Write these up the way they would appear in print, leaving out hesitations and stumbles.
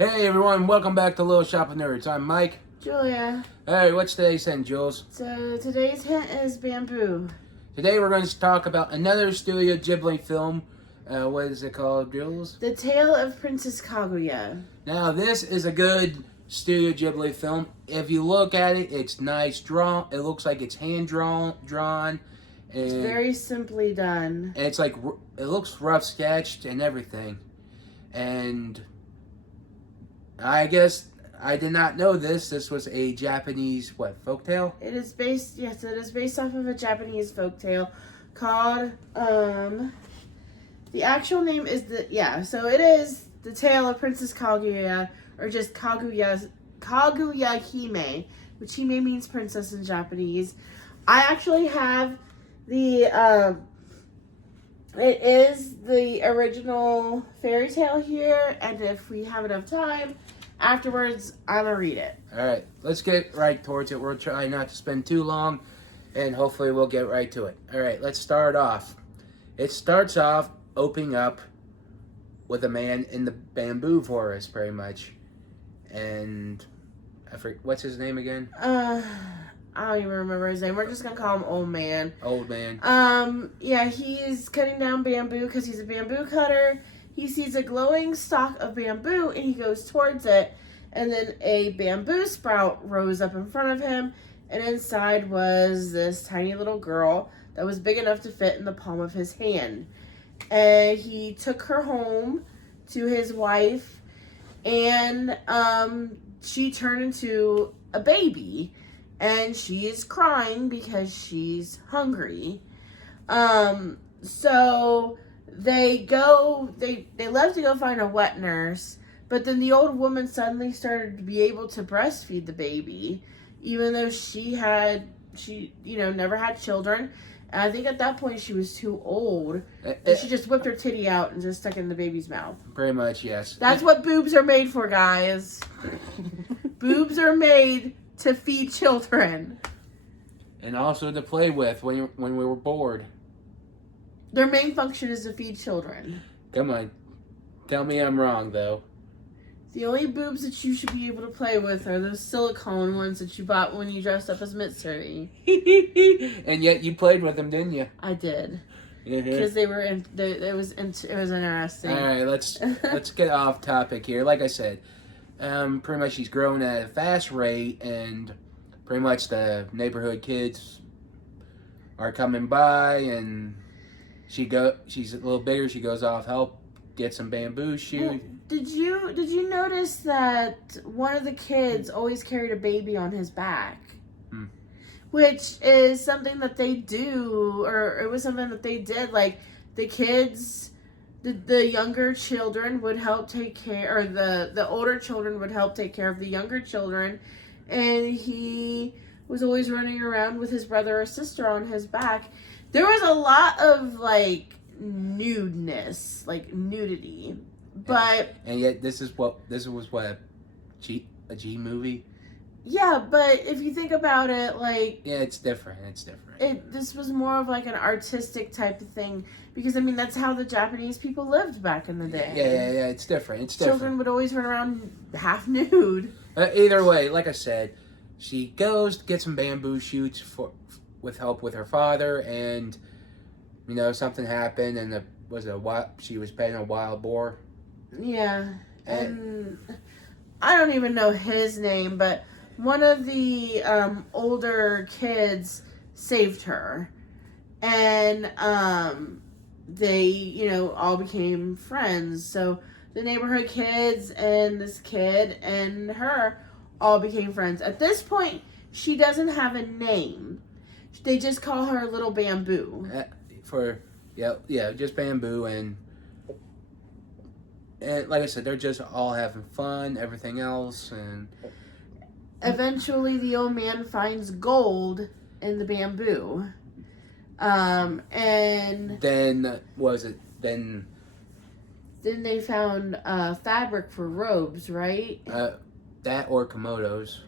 Hey everyone, welcome back to Little Shop of Nerds. I'm Mike. Julia. Hey, what's today's hint, Jules? So today's hint is bamboo. Today we're going to talk about another Studio Ghibli film. What is it called, Jules? The Tale of Princess Kaguya. Now, this is a good Studio Ghibli film. If you look at it, it's nice drawn. It looks like it's hand drawn. And It's very simply done. it's like, it looks rough sketched and everything. And I guess I did not know this. This was a Japanese, folktale? It is based, yes, it is based off of a Japanese folktale called, the actual name is so it is The Tale of Princess Kaguya, or just Kaguya Hime, which Hime means princess in Japanese. I actually have the, it is the original fairy tale here, and if we have enough time, afterwards, I'm going to read it. Alright, let's get right towards it. We'll try not to spend too long, and hopefully we'll get right to it. Alright, let's start off. It starts off opening up with a man in the bamboo forest, pretty much. And, I forget, what's his name again? I don't even remember his name. We're just going to call him Old Man. Old Man. Yeah, he's cutting down bamboo because he's a bamboo cutter. He sees a glowing stalk of bamboo and he goes towards it. And then a bamboo sprout rose up in front of him. And inside was this tiny little girl that was big enough to fit in the palm of his hand. And he took her home to his wife. And she turned into a baby. And she is crying because she's hungry. So they left to go find a wet nurse, but then the old woman suddenly started to be able to breastfeed the baby, even though she never had children. And I think at that point she was too old. And she just whipped her titty out and just stuck it in the baby's mouth. Pretty much, yes. That's what boobs are made for, guys. Boobs are made to feed children. And also to play with when we were bored. Their main function is to feed children. Come on. Tell me I'm wrong, though. The only boobs that you should be able to play with are those silicone ones that you bought when you dressed up as Mitsuri. And yet you played with them, didn't you? I did. Because they were it was interesting. All right, let's get off topic here. Like I said, pretty much she's growing at a fast rate, and pretty much the neighborhood kids are coming by, and she's a little bigger. She goes off help get some bamboo shoot. Well, did you notice that one of the kids always carried a baby on his back? Which is something that they do, or it was something that they did. Like the kids, the younger children would help take care, or the older children would help take care of the younger children, and he was always running around with his brother or sister on his back. There was a lot of like nudeness, like nudity, but and yet this was what a G movie. Yeah, but if you think about it, like yeah, it's different. This was more of like an artistic type of thing, because I mean that's how the Japanese people lived back in the day. Yeah, it's different. Children would always run around half nude. Either way, like I said, she goes to get some bamboo shoots with help with her father, and something happened, and she was petting a wild boar. Yeah, and I don't even know his name, but one of the older kids saved her, and they all became friends. So the neighborhood kids and this kid and her all became friends. At this point, she doesn't have a name. They just call her Little Bamboo. Just Bamboo, and like I said, they're just all having fun, everything else, and eventually the old man finds gold in the bamboo. And then they found fabric for robes, right? That or kimonos.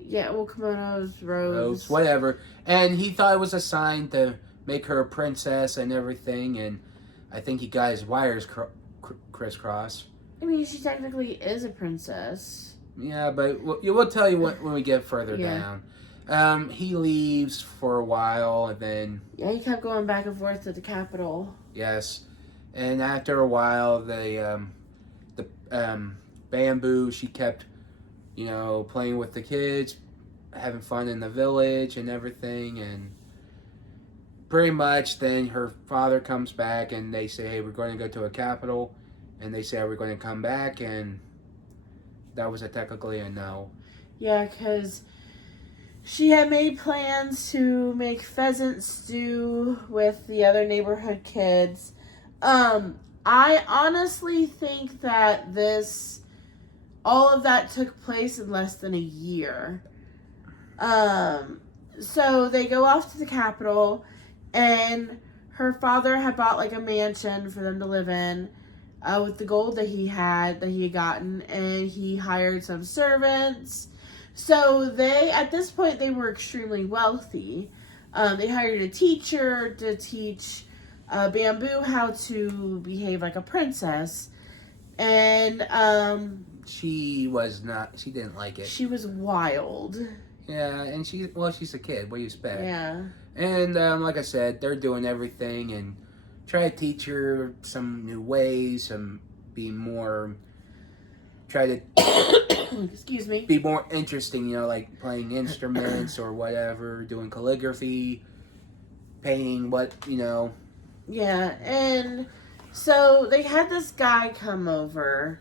Yeah, well, kimonos, robes, whatever. And he thought it was a sign to make her a princess and everything, and I think he got his wires crisscross. I mean, she technically is a princess. Yeah, but we'll tell you when we get further down. He leaves for a while, and then... Yeah, he kept going back and forth to the capital. Yes. And after a while, the Bamboo, she kept, playing with the kids, having fun in the village and everything, and pretty much then her father comes back and they say, hey, we're going to go to a capital, and they say, are we going to come back? And that was technically a no. Yeah, because she had made plans to make pheasant stew with the other neighborhood kids. I honestly think that all of that took place in less than a year. So they go off to the capital, and her father had bought like a mansion for them to live in, with the gold that he had gotten, and he hired some servants. So at this point, they were extremely wealthy. They hired a teacher to teach Bamboo how to behave like a princess, and she didn't like it. She was wild. Yeah, and she's a kid. What do you expect? Yeah. And like I said, they're doing everything and try to teach her some new ways, try to excuse me, be more interesting, like playing instruments or whatever, doing calligraphy, painting, Yeah, and so they had this guy come over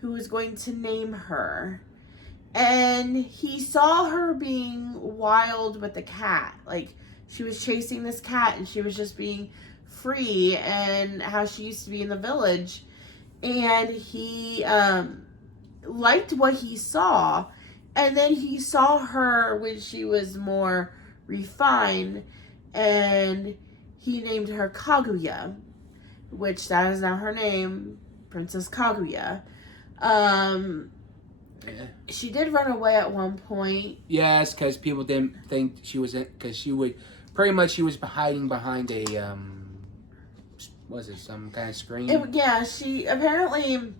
who was going to name her. And he saw her being wild with the cat. Like, she was chasing this cat and she was just being free, and how she used to be in the village. And he liked what he saw. And then he saw her when she was more refined, and he named her Kaguya, which that is now her name, Princess Kaguya. Yeah. She did run away at one point. Yes, because people didn't think she was in, because she was hiding behind a, was it some kind of screen? She apparently,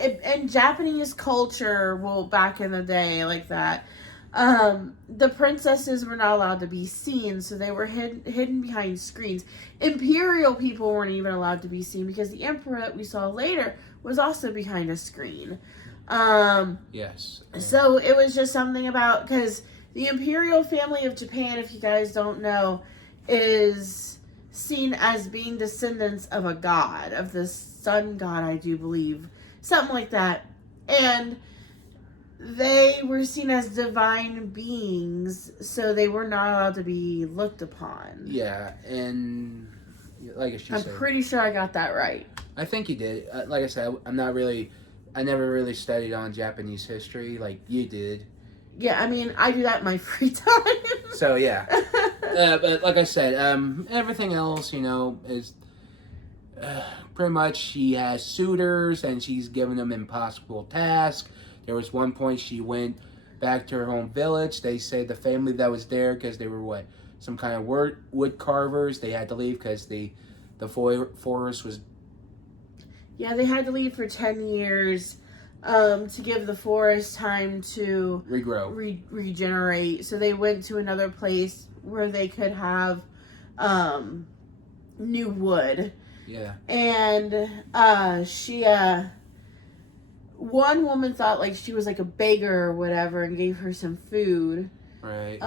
in Japanese culture, back in the day, like that, the princesses were not allowed to be seen, so they were hidden behind screens. Imperial people weren't even allowed to be seen, because the emperor that we saw later was also behind a screen. Yes. So it was just something about, because the imperial family of Japan, if you guys don't know, is seen as being descendants of a god, of the sun god, I do believe. Something like that. And they were seen as divine beings, so they were not allowed to be looked upon. Yeah, and like she said, I'm pretty sure I got that right. I think you did. Like I said, I never really studied on Japanese history like you did. Yeah, I mean, I do that in my free time. So, yeah. But like I said, everything else, is pretty much she has suitors and she's giving them impossible tasks. There was one point she went back to her home village. They say the family that was there, because they were some kind of wood carvers, they had to leave because the forest was... Yeah, they had to leave for 10 years to give the forest time to regrow, regenerate. So they went to another place where they could have new wood. Yeah. And one woman thought like she was like a beggar or whatever, and gave her some food. Right.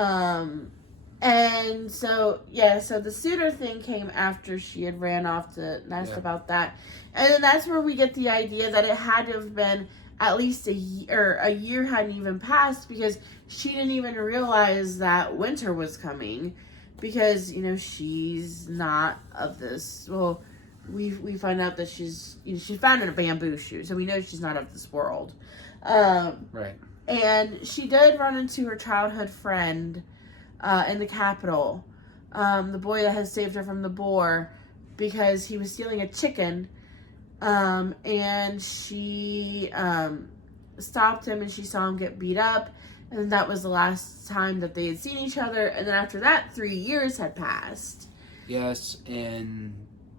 And so the suitor thing came after she had ran off to nest about that. And then that's where we get the idea that it had to have been at least a year hadn't even passed, because she didn't even realize that winter was coming, because, she's not of this. Well, we find out that she's found in a bamboo shoot, so we know she's not of this world. Right. And she did run into her childhood friend in the capital, the boy that had saved her from the boar, because he was stealing a chicken, and she stopped him, and she saw him get beat up, and that was the last time that they had seen each other. And then after that, 3 years had passed. Yes, and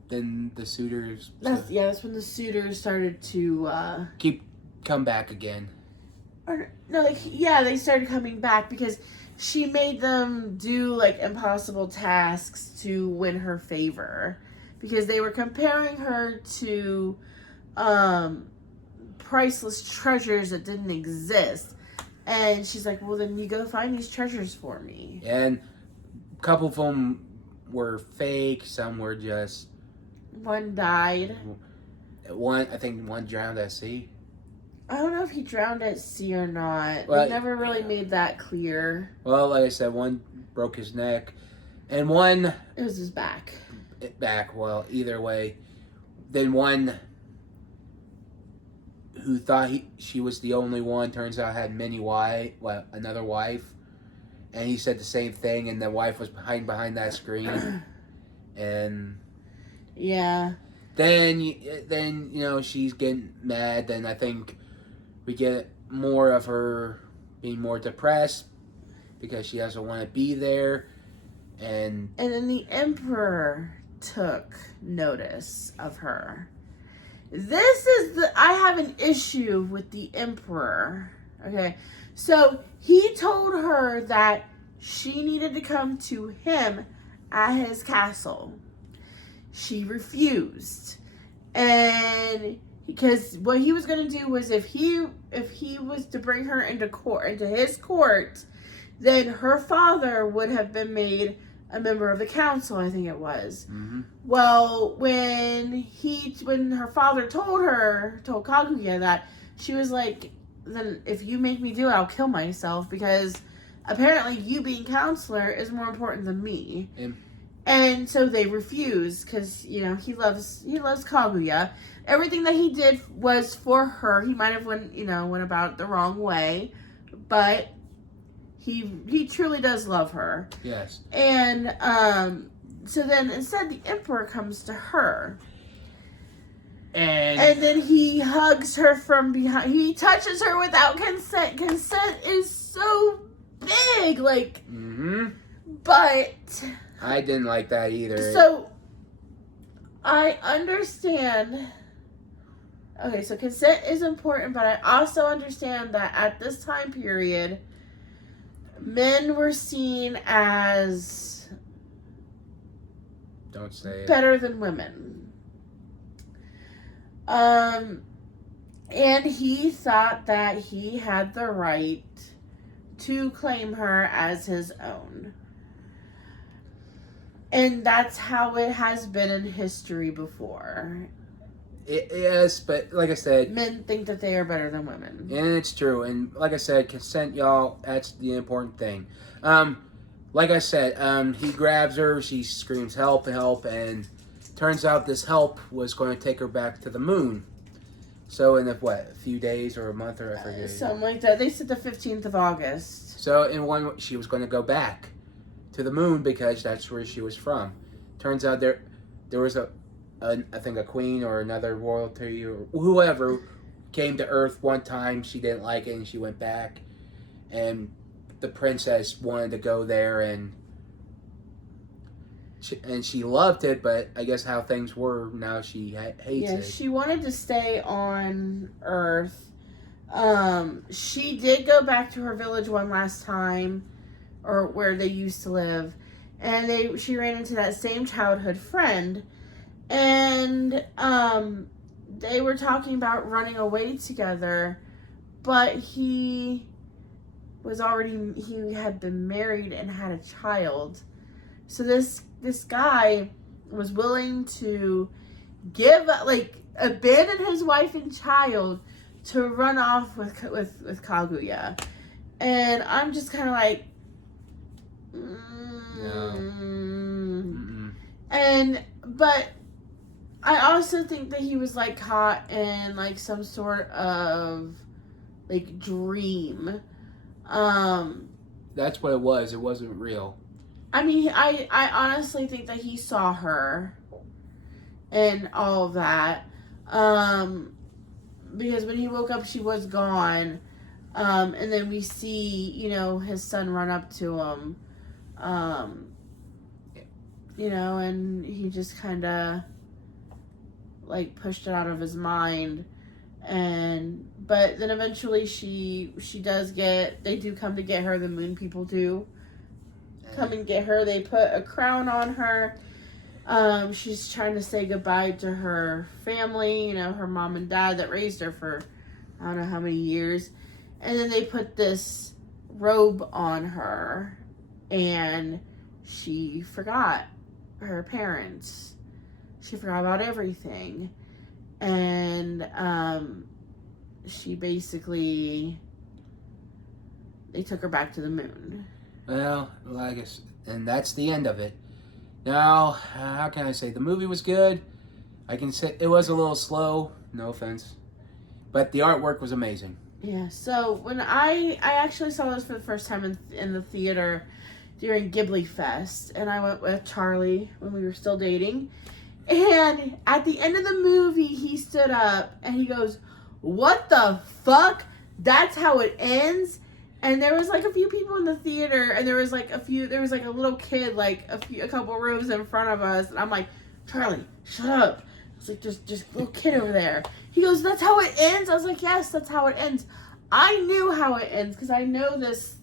then the suitors That's when the suitors started to come back again. Or no, like they started coming back because she made them do like impossible tasks to win her favor, because they were comparing her to priceless treasures that didn't exist. And she's like, well, then you go find these treasures for me. And a couple of them were fake. Some were just... One died. I think one drowned at sea. I don't know if he drowned at sea or not. Well, they never really made that clear. Well, like I said, one broke his neck. And one... It was his back. Well, either way. Then one who thought she was the only one, turns out had another wife. And he said the same thing, and the wife was behind that screen. And... Yeah. Then she's getting mad. Then I think we get more of her being more depressed because she doesn't want to be there. And then the Emperor took notice of her. I have an issue with the Emperor. Okay. So he told her that she needed to come to him at his castle. She refused. And because what he was going to do was if he was to bring her into his court, then her father would have been made a member of the council, I think it was. Mm-hmm. Well, when her father told Kaguya that, she was like, then if you make me do it, I'll kill myself, because apparently you being counselor is more important than me. And so they refused because, he loves Kaguya. Everything that he did was for her. He might have went about it the wrong way, but he truly does love her. Yes. And so then instead the Emperor comes to her. And then he hugs her from behind. He touches her without consent. Consent is so big, like. Mm-hmm. But I didn't like that either. So I understand. Okay, so consent is important, but I also understand that at this time period, men were seen as don't say it. Better than women. And he thought that he had the right to claim her as his own. And that's how it has been in history before. Yes, but like I said... Men think that they are better than women. And it's true. And like I said, consent, y'all, that's the important thing. Like I said, he grabs her, she screams, help, help, and turns out this help was going to take her back to the moon. So in a few days or a month, or I forget. Something like that. They said the 15th of August. So she was going to go back to the moon because that's where she was from. Turns out there was I think a queen or another royalty or whoever came to Earth one time. She didn't like it and she went back. And the princess wanted to go there and she loved it, but I guess how things were, now she hates it. She wanted to stay on Earth. She did go back to her village one last time, or where they used to live, and she ran into that same childhood friend, and they were talking about running away together, but he had been married and had a child. So this guy was willing to abandon his wife and child to run off with Kaguya. And I'm just kind of like, but I also think that he was caught in some sort of dream. That's what it was. It wasn't real. I mean, I honestly think that he saw her and all of that. Because when he woke up, she was gone. And then we see, his son run up to him. And he just kind of like pushed it out of his mind. But then eventually she does they do come to get her. The moon people do come and get her. They put a crown on her. She's trying to say goodbye to her family, her mom and dad that raised her for I don't know how many years. And then they put this robe on her, and she forgot her parents. She forgot about everything. And she basically, they took her back to the moon. Well, I guess, and that's the end of it. Now, how can I say? The movie was good. I can say it was a little slow, no offense, but the artwork was amazing. Yeah, so when I actually saw this for the first time in the theater during Ghibli Fest, and I went with Charlie when we were still dating, and at the end of the movie, he stood up and he goes, "What the fuck? That's how it ends?" And there was like a few people in the theater, and there was like a little kid like a couple rows in front of us, and I'm like, "Charlie, shut up." It's like, just a little kid over there. He goes, "That's how it ends?" I was like, "Yes, that's how it ends." I knew how it ends because I know this.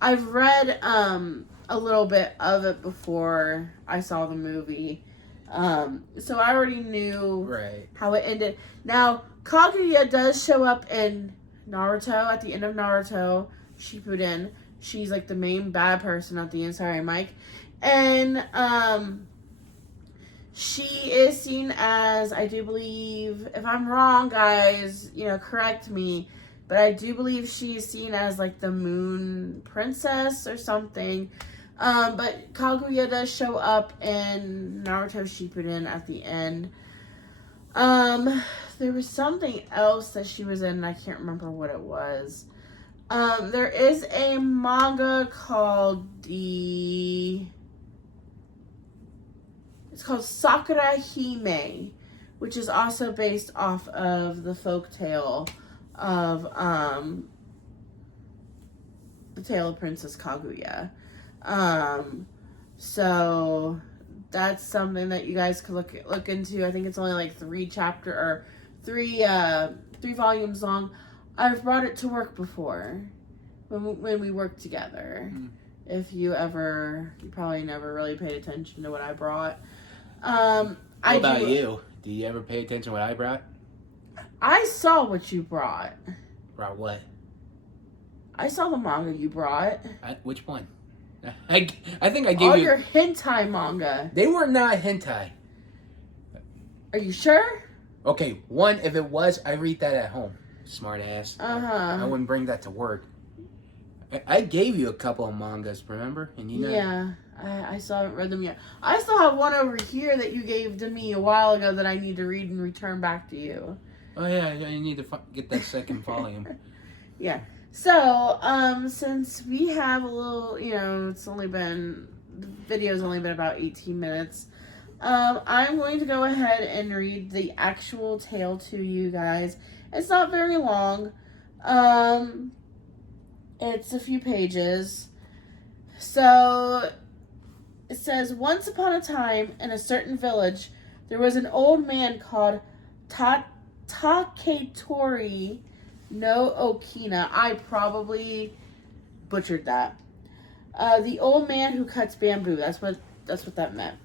I've read a little bit of it before I saw the movie, so I already knew how it ended. Now, Kaguya does show up in Naruto at the end of Naruto Shippuden. She's like the main bad person at the end. Sorry, Mike, and she is seen as, I do believe, if I'm wrong, guys, correct me, but I do believe she is seen as like the moon princess or something. But Kaguya does show up in Naruto Shippuden at the end. There was something else that she was in, and I can't remember what it was. There is a manga called It's called Sakura Hime, which is also based off of the folktale of the tale of Princess Kaguya. So that's something that you guys could look into. I think it's only like three volumes long. I've brought it to work before when we worked together. If you probably never really paid attention to what I brought. What about you? Do you ever pay attention to what I brought? I saw what you brought. Brought what? I saw the manga you brought. Which one? I think I gave you... All your hentai manga. They were not hentai. Are you sure? Okay, one, if it was, I read that at home. Smart ass. Uh-huh. I wouldn't bring that to work. I gave you a couple of mangas, remember? And you know. Yeah, I still haven't read them yet. I still have one over here that you gave to me a while ago that I need to read and return back to you. Oh yeah, you need to get that second volume. Yeah. So, since we have a little, the video's only been about 18 minutes, I'm going to go ahead and read the actual tale to you guys. It's not very long. It's a few pages. So, it says, once upon a time, in a certain village, there was an old man called Taketori no Okina. I probably butchered that. The old man who cuts bamboo. That's what that meant.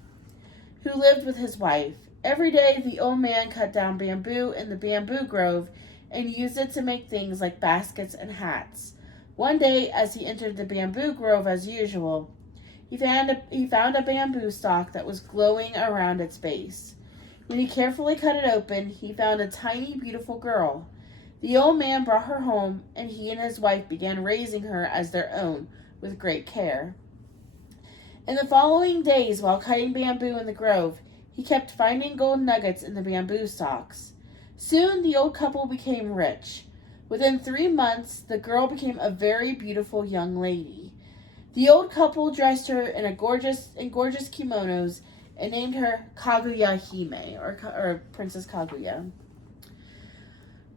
Who lived with his wife. Every day, the old man cut down bamboo in the bamboo grove and used it to make things like baskets and hats. One day, as he entered the bamboo grove as usual, he found a bamboo stalk that was glowing around its base. When he carefully cut it open, he found a tiny, beautiful girl. The old man brought her home, and he and his wife began raising her as their own with great care. In the following days, while cutting bamboo in the grove, he kept finding gold nuggets in the bamboo stalks. Soon, the old couple became rich. Within 3 months, the girl became a very beautiful young lady. The old couple dressed her in gorgeous kimonos and named her Kaguya Hime, or Princess Kaguya.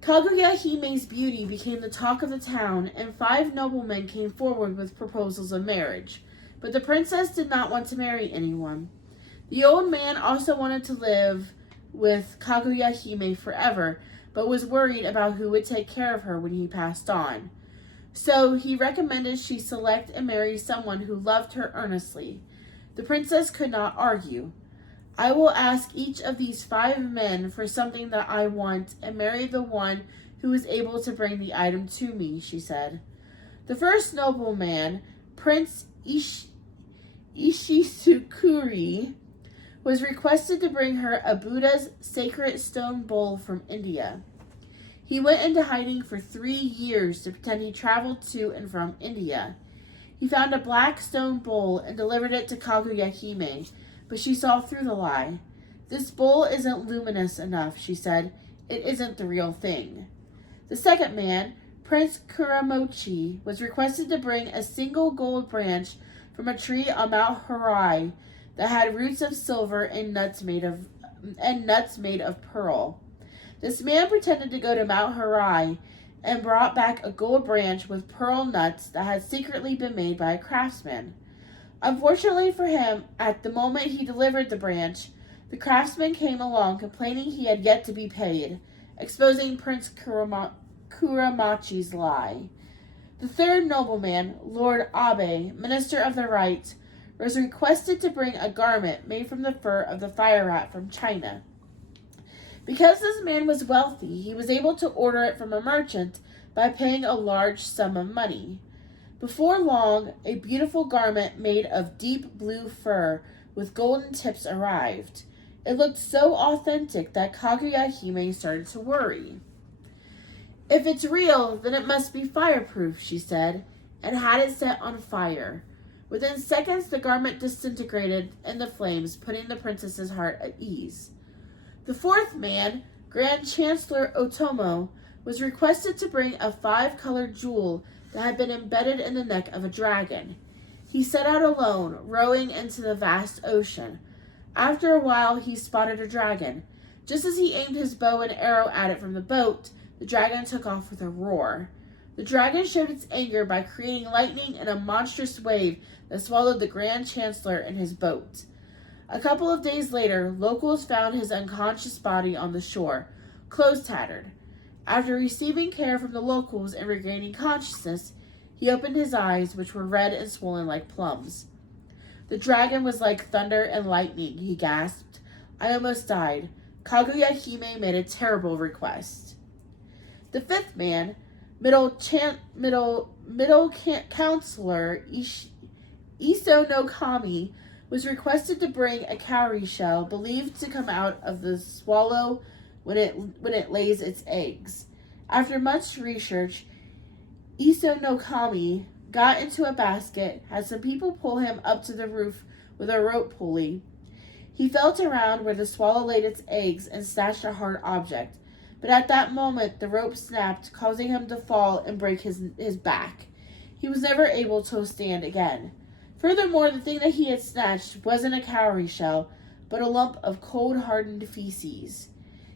Kaguya Hime's beauty became the talk of the town, and 5 noblemen came forward with proposals of marriage. But the princess did not want to marry anyone. The old man also wanted to live with Kaguya Hime forever, but was worried about who would take care of her when he passed on. So he recommended she select and marry someone who loved her earnestly. The princess could not argue. I will ask each of these 5 men for something that I want and marry the one who is able to bring the item to me, she said. The first nobleman, Prince Ishisukuri, was requested to bring her a Buddha's sacred stone bowl from India. He went into hiding for 3 years to pretend he traveled to and from India. He found a black stone bowl and delivered it to Kaguya Hime, but she saw through the lie. This bowl isn't luminous enough, she said. It isn't the real thing. The second man, Prince Kuramochi, was requested to bring a single gold branch from a tree on Mount Harai that had roots of silver and nuts made of pearl. This man pretended to go to Mount Harai and brought back a gold branch with pearl nuts that had secretly been made by a craftsman. Unfortunately for him, at the moment he delivered the branch, the craftsman came along complaining he had yet to be paid, exposing Prince Kuramachi's lie. The third nobleman, Lord Abe, Minister of the Right, was requested to bring a garment made from the fur of the fire rat from China. Because this man was wealthy, he was able to order it from a merchant by paying a large sum of money. Before long, a beautiful garment made of deep blue fur with golden tips arrived. It looked so authentic that Kaguya Hime started to worry. If it's real, then it must be fireproof, she said, and had it set on fire. Within seconds, the garment disintegrated in the flames, putting the princess's heart at ease. The fourth man, Grand Chancellor Otomo, was requested to bring a 5-colored jewel that had been embedded in the neck of a dragon. He set out alone, rowing into the vast ocean. After a while, he spotted a dragon. Just as he aimed his bow and arrow at it from the boat, the dragon took off with a roar. The dragon showed its anger by creating lightning and a monstrous wave that swallowed the Grand Chancellor and his boat. A couple of days later, locals found his unconscious body on the shore, clothes tattered. After receiving care from the locals and regaining consciousness, he opened his eyes, which were red and swollen like plums. The dragon was like thunder and lightning, he gasped. I almost died. Kaguya Hime made a terrible request. The fifth man, Middle Counselor Iso no Kami, was requested to bring a cowrie shell believed to come out of the swallow when it lays its eggs. After much research, Iso no Kami got into a basket, had some people pull him up to the roof with a rope pulley. He felt around where the swallow laid its eggs and snatched a hard object, but at that moment the rope snapped, causing him to fall and break his back. He was never able to stand again. Furthermore, the thing that he had snatched wasn't a cowrie shell, but a lump of cold, hardened feces.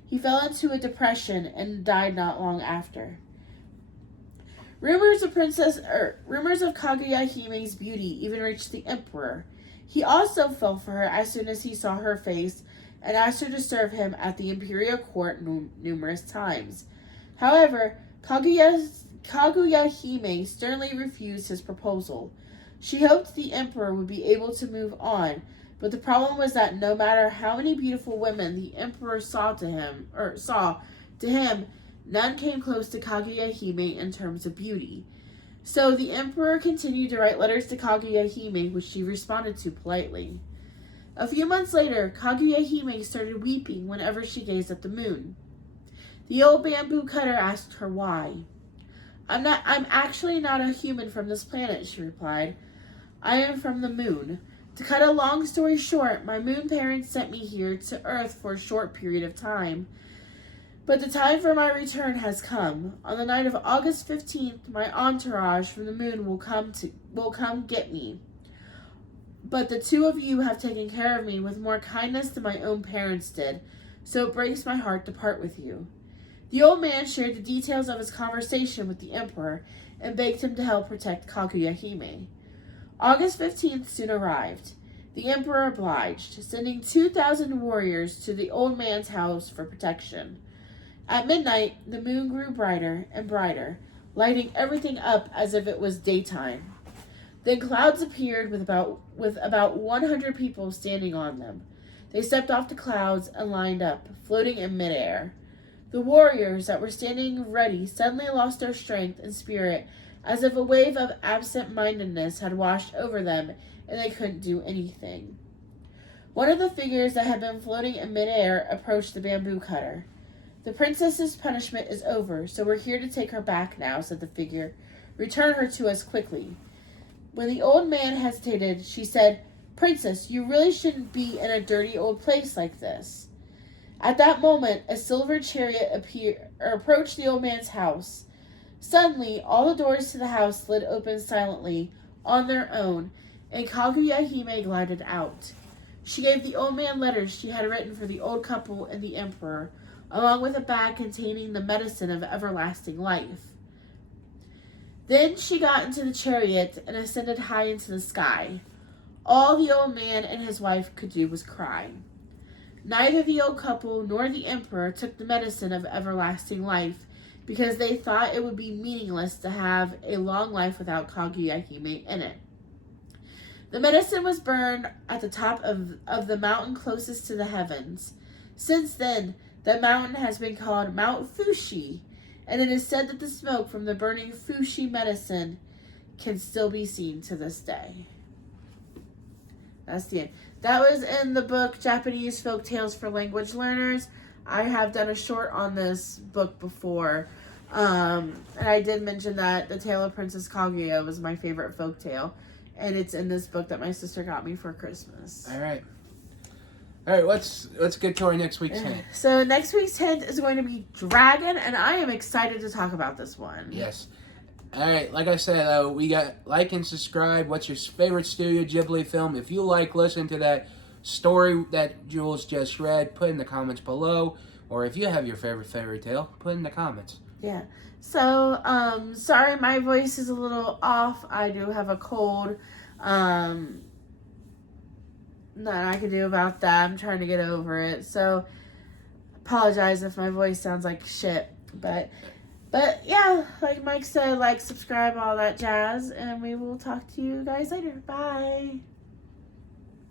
He fell into a depression and died not long after. Rumors of Kaguya Hime's beauty even reached the emperor. He also fell for her as soon as he saw her face and asked her to serve him at the imperial court numerous times. However, Kaguya Hime sternly refused his proposal. She hoped the emperor would be able to move on, but the problem was that no matter how many beautiful women the emperor saw to him, none came close to Kaguya Hime in terms of beauty. So the emperor continued to write letters to Kaguya Hime, which she responded to politely. A few months later, Kaguya Hime started weeping whenever she gazed at the moon. The old bamboo cutter asked her why. I'm actually not a human from this planet, she replied. I am from the moon. To cut a long story short, my moon parents sent me here to Earth for a short period of time. But the time for my return has come. On the night of August 15th, my entourage from the moon will come get me. But the two of you have taken care of me with more kindness than my own parents did, so it breaks my heart to part with you. The old man shared the details of his conversation with the emperor and begged him to help protect Kaguya Hime. August 15th soon arrived. The emperor obliged, sending 2,000 warriors to the old man's house for protection. At midnight, the moon grew brighter and brighter, lighting everything up as if it was daytime. Then clouds appeared with about 100 people standing on them. They stepped off the clouds and lined up, floating in midair. The warriors that were standing ready suddenly lost their strength and spirit, as if a wave of absent-mindedness had washed over them and they couldn't do anything. One of the figures that had been floating in midair approached the bamboo cutter. "The princess's punishment is over, so we're here to take her back now," said the figure. "Return her to us quickly." When the old man hesitated, she said, "Princess, you really shouldn't be in a dirty old place like this." At that moment, a silver chariot approached the old man's house. Suddenly, all the doors to the house slid open silently, on their own, and Kaguya Hime glided out. She gave the old man letters she had written for the old couple and the emperor, along with a bag containing the medicine of everlasting life. Then she got into the chariot and ascended high into the sky. All the old man and his wife could do was cry. Neither the old couple nor the emperor took the medicine of everlasting life, because they thought it would be meaningless to have a long life without Kaguya Hime in it. The medicine was burned at the top of the mountain closest to the heavens. Since then, the mountain has been called Mount Fushi, and it is said that the smoke from the burning Fushi medicine can still be seen to this day. That's the end. That was in the book Japanese Folk Tales for Language Learners. I have done a short on this book before. And I did mention that The Tale of Princess Kaguya was my favorite folk tale. And it's in this book that my sister got me for Christmas. All right, let's get to our next week's hint. So next week's hint is going to be Dragon, and I am excited to talk about this one. Yes. All right, like I said, we got like and subscribe. What's your favorite Studio Ghibli film? If you listen to that story that Jules just read, put in the comments below. Or if you have your favorite fairy tale, put in the comments. Yeah. So, sorry my voice is a little off. I do have a cold. Nothing I can do about that. I'm trying to get over it. So, apologize if my voice sounds like shit. But yeah, like Mike said, subscribe, all that jazz. And we will talk to you guys later. Bye.